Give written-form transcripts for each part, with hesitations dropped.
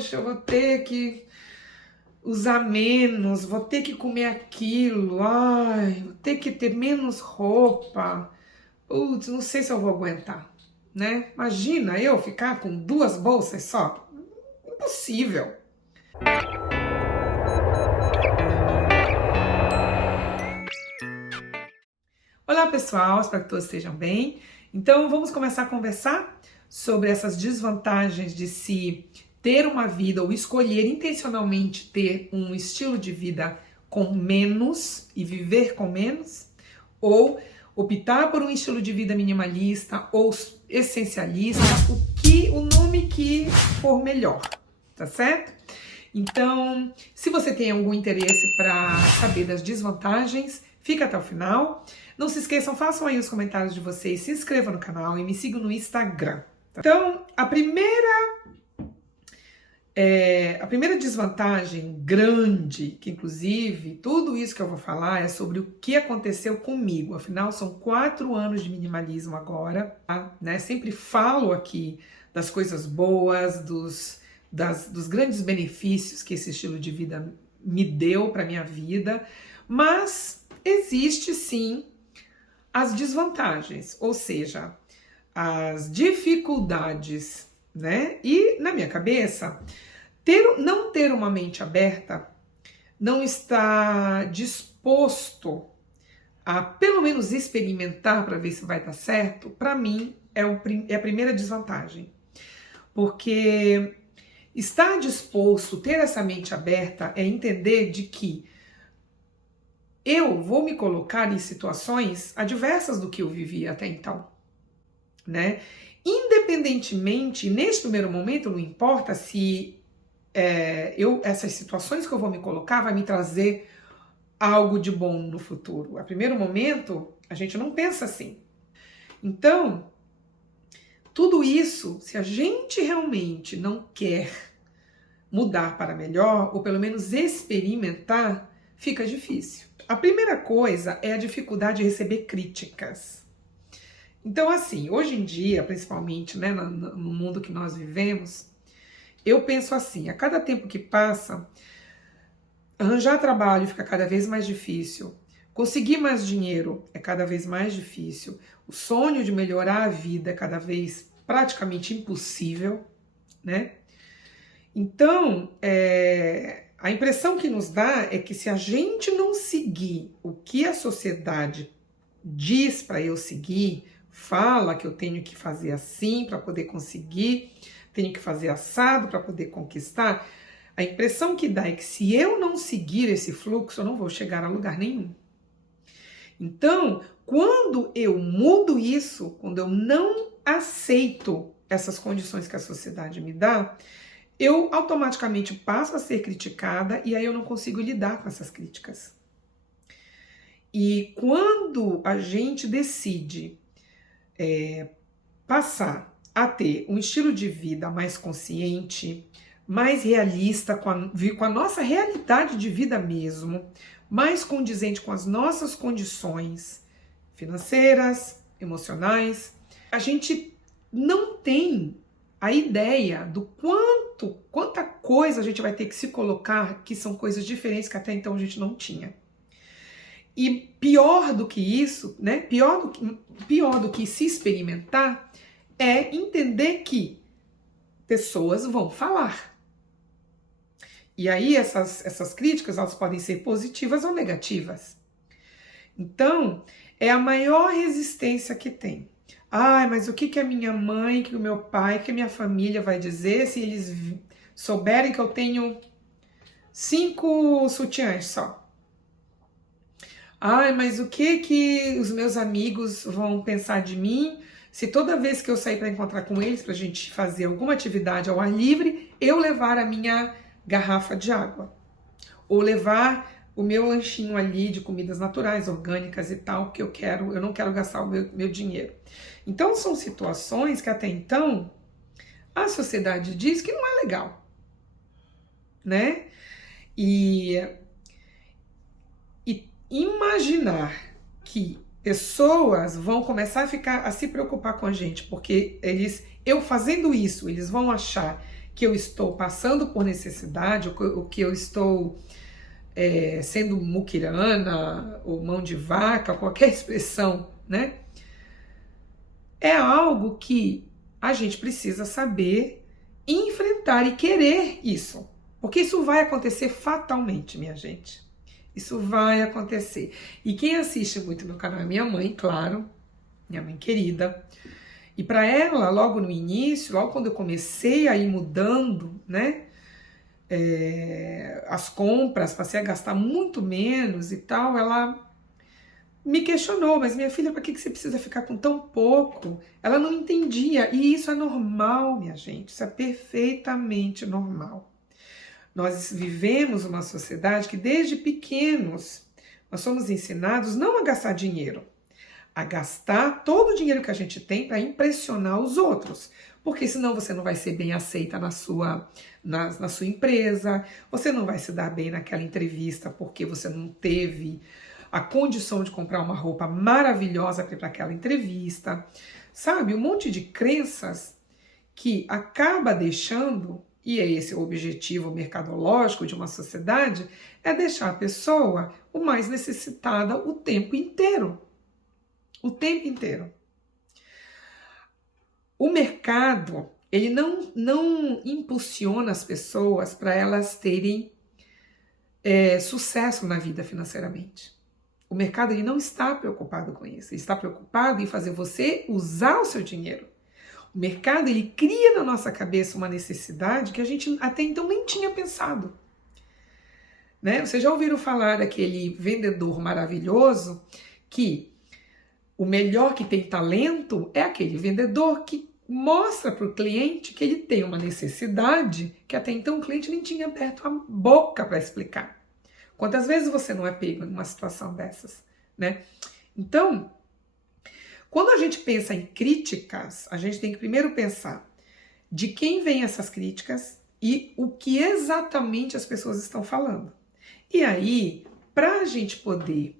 poxa, eu vou ter que usar menos, vou ter que comer aquilo, ai, vou ter que ter menos roupa. Putz, não sei se eu vou aguentar, né? Imagina eu ficar com 2 bolsas só. Impossível. Olá, pessoal, espero que todos estejam bem. Então, vamos começar a conversar sobre essas desvantagens de se ter uma vida ou escolher intencionalmente ter um estilo de vida com menos e viver com menos, ou optar por um estilo de vida minimalista ou essencialista, o nome que for melhor, tá certo? Então, se você tem algum interesse para saber das desvantagens, fica até o final. Não se esqueçam, façam aí os comentários de vocês, se inscrevam no canal e me sigam no Instagram. Então, a primeira desvantagem grande, que inclusive tudo isso que eu vou falar é sobre o que aconteceu comigo. Afinal, são 4 anos de minimalismo agora, tá? Né? Sempre falo aqui das coisas boas, dos grandes benefícios que esse estilo de vida me deu para minha vida, mas existe sim as desvantagens, ou seja, as dificuldades, né? E na minha cabeça, não ter uma mente aberta, não estar disposto a pelo menos experimentar para ver se vai dar certo, para mim é a primeira desvantagem. Porque estar disposto, ter essa mente aberta, é entender de que eu vou me colocar em situações adversas do que eu vivi até então, né? Independentemente, nesse primeiro momento, não importa se essas situações que eu vou me colocar vai me trazer algo de bom no futuro. A primeiro momento, a gente não pensa assim. Então, tudo isso, se a gente realmente não quer mudar para melhor, ou pelo menos experimentar, fica difícil. A primeira coisa é a dificuldade de receber críticas. Então, assim, hoje em dia, principalmente, né, no mundo que nós vivemos, eu penso assim, a cada tempo que passa, arranjar trabalho fica cada vez mais difícil, conseguir mais dinheiro é cada vez mais difícil, o sonho de melhorar a vida é cada vez praticamente impossível, né? Então, a impressão que nos dá é que se a gente não seguir o que a sociedade diz para eu seguir, fala que eu tenho que fazer assim para poder conseguir, tenho que fazer assado para poder conquistar, a impressão que dá é que se eu não seguir esse fluxo, eu não vou chegar a lugar nenhum. Então, quando eu mudo isso, quando eu não aceito essas condições que a sociedade me dá, eu automaticamente passo a ser criticada e aí eu não consigo lidar com essas críticas. E quando a gente decide passar a ter um estilo de vida mais consciente, mais realista com a nossa realidade de vida mesmo, mais condizente com as nossas condições financeiras, emocionais, a gente não tem a ideia do quanta coisa a gente vai ter que se colocar, que são coisas diferentes que até então a gente não tinha. E pior do que isso, né? Pior do que se experimentar é entender que pessoas vão falar. E aí essas críticas, elas podem ser positivas ou negativas. Então, é a maior resistência que tem. Ai, mas o que a minha mãe, que o meu pai, que a minha família vai dizer se eles souberem que eu tenho 5 sutiãs só? Ai, mas o que os meus amigos vão pensar de mim se toda vez que eu sair para encontrar com eles, para a gente fazer alguma atividade ao ar livre, eu levar a minha garrafa de água? Ou levar o meu lanchinho ali de comidas naturais, orgânicas e tal, porque eu não quero gastar o meu dinheiro. Então, são situações que até então a sociedade diz que não é legal, né? E imaginar que pessoas vão começar a se preocupar com a gente, porque eu fazendo isso, eles vão achar que eu estou passando por necessidade, o que eu estou sendo muquirana, ou mão de vaca, qualquer expressão, né? É algo que a gente precisa saber enfrentar e querer isso. Porque isso vai acontecer fatalmente, minha gente. Isso vai acontecer. E quem assiste muito meu canal é minha mãe, claro, minha mãe querida. E para ela, logo no início, logo quando eu comecei a ir mudando, né, as compras, passei a gastar muito menos e tal, ela me questionou, mas minha filha, para que você precisa ficar com tão pouco? Ela não entendia, e isso é normal, minha gente, isso é perfeitamente normal. Nós vivemos uma sociedade que desde pequenos nós somos ensinados não a gastar dinheiro, a gastar todo o dinheiro que a gente tem para impressionar os outros, porque senão você não vai ser bem aceita na sua empresa, você não vai se dar bem naquela entrevista porque você não teve a condição de comprar uma roupa maravilhosa para ir para aquela entrevista, sabe? Um monte de crenças que acaba deixando, e é esse o objetivo mercadológico de uma sociedade, é deixar a pessoa o mais necessitada o tempo inteiro. O tempo inteiro. O mercado, ele não impulsiona as pessoas para elas terem sucesso na vida financeiramente. O mercado ele não está preocupado com isso, ele está preocupado em fazer você usar o seu dinheiro. O mercado ele cria na nossa cabeça uma necessidade que a gente até então nem tinha pensado. Né? Vocês já ouviram falar daquele vendedor maravilhoso que o melhor que tem talento é aquele vendedor que mostra para o cliente que ele tem uma necessidade que até então o cliente nem tinha aberto a boca para explicar. Quantas vezes você não é pego numa situação dessas, né? Então, quando a gente pensa em críticas, a gente tem que primeiro pensar de quem vêm essas críticas e o que exatamente as pessoas estão falando. E aí, para a gente poder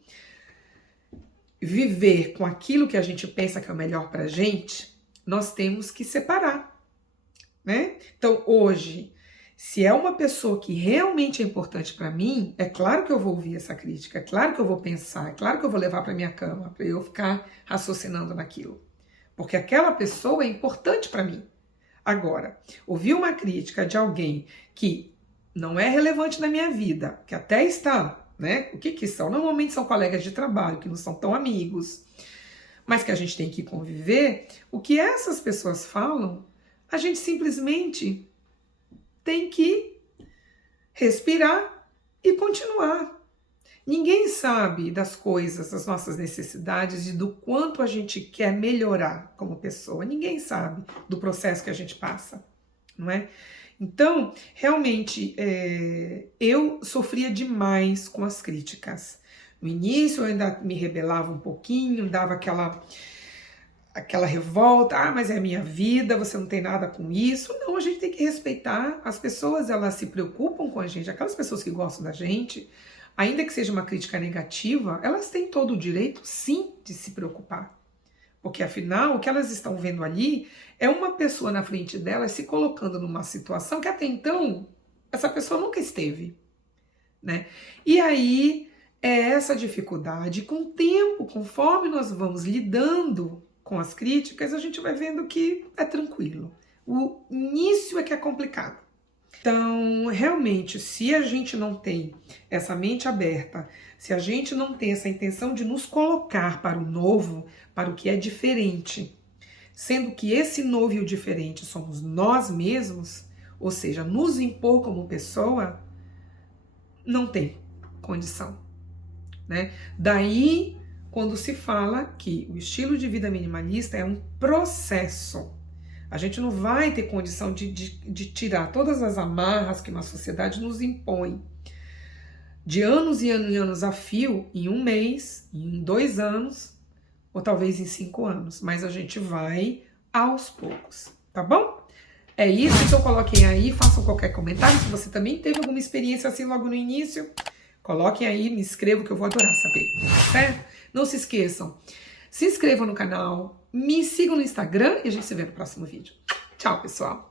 viver com aquilo que a gente pensa que é o melhor para a gente, nós temos que separar, né? Então, hoje, se é uma pessoa que realmente é importante para mim, é claro que eu vou ouvir essa crítica, é claro que eu vou pensar, é claro que eu vou levar para minha cama, para eu ficar raciocinando naquilo. Porque aquela pessoa é importante para mim. Agora, ouvir uma crítica de alguém que não é relevante na minha vida, que até está, né? O que são? Normalmente são colegas de trabalho, que não são tão amigos, mas que a gente tem que conviver. O que essas pessoas falam, a gente simplesmente tem que respirar e continuar. Ninguém sabe das coisas, das nossas necessidades e do quanto a gente quer melhorar como pessoa. Ninguém sabe do processo que a gente passa, não é? Então, realmente, eu sofria demais com as críticas. No início eu ainda me rebelava um pouquinho, dava aquela revolta, mas é a minha vida, você não tem nada com isso. Não, a gente tem que respeitar. As pessoas, elas se preocupam com a gente, aquelas pessoas que gostam da gente, ainda que seja uma crítica negativa, elas têm todo o direito, sim, de se preocupar. Porque, afinal, o que elas estão vendo ali é uma pessoa na frente delas se colocando numa situação que até então essa pessoa nunca esteve, né? E aí é essa dificuldade. Com o tempo, conforme nós vamos lidando com as críticas, a gente vai vendo que é tranquilo. O início é que é complicado. Então, realmente, se a gente não tem essa mente aberta, se a gente não tem essa intenção de nos colocar para o novo, para o que é diferente, sendo que esse novo e o diferente somos nós mesmos, ou seja, nos impor como pessoa, não tem condição, né? Daí, quando se fala que o estilo de vida minimalista é um processo, a gente não vai ter condição de tirar todas as amarras que uma sociedade nos impõe de anos e anos e anos a fio, em um mês, em 2 anos, ou talvez em 5 anos. Mas a gente vai aos poucos, tá bom? É isso, então coloquem aí, façam qualquer comentário. Se você também teve alguma experiência assim logo no início, coloquem aí, me escrevam que eu vou adorar saber, certo? Não se esqueçam, se inscrevam no canal, me sigam no Instagram e a gente se vê no próximo vídeo. Tchau, pessoal!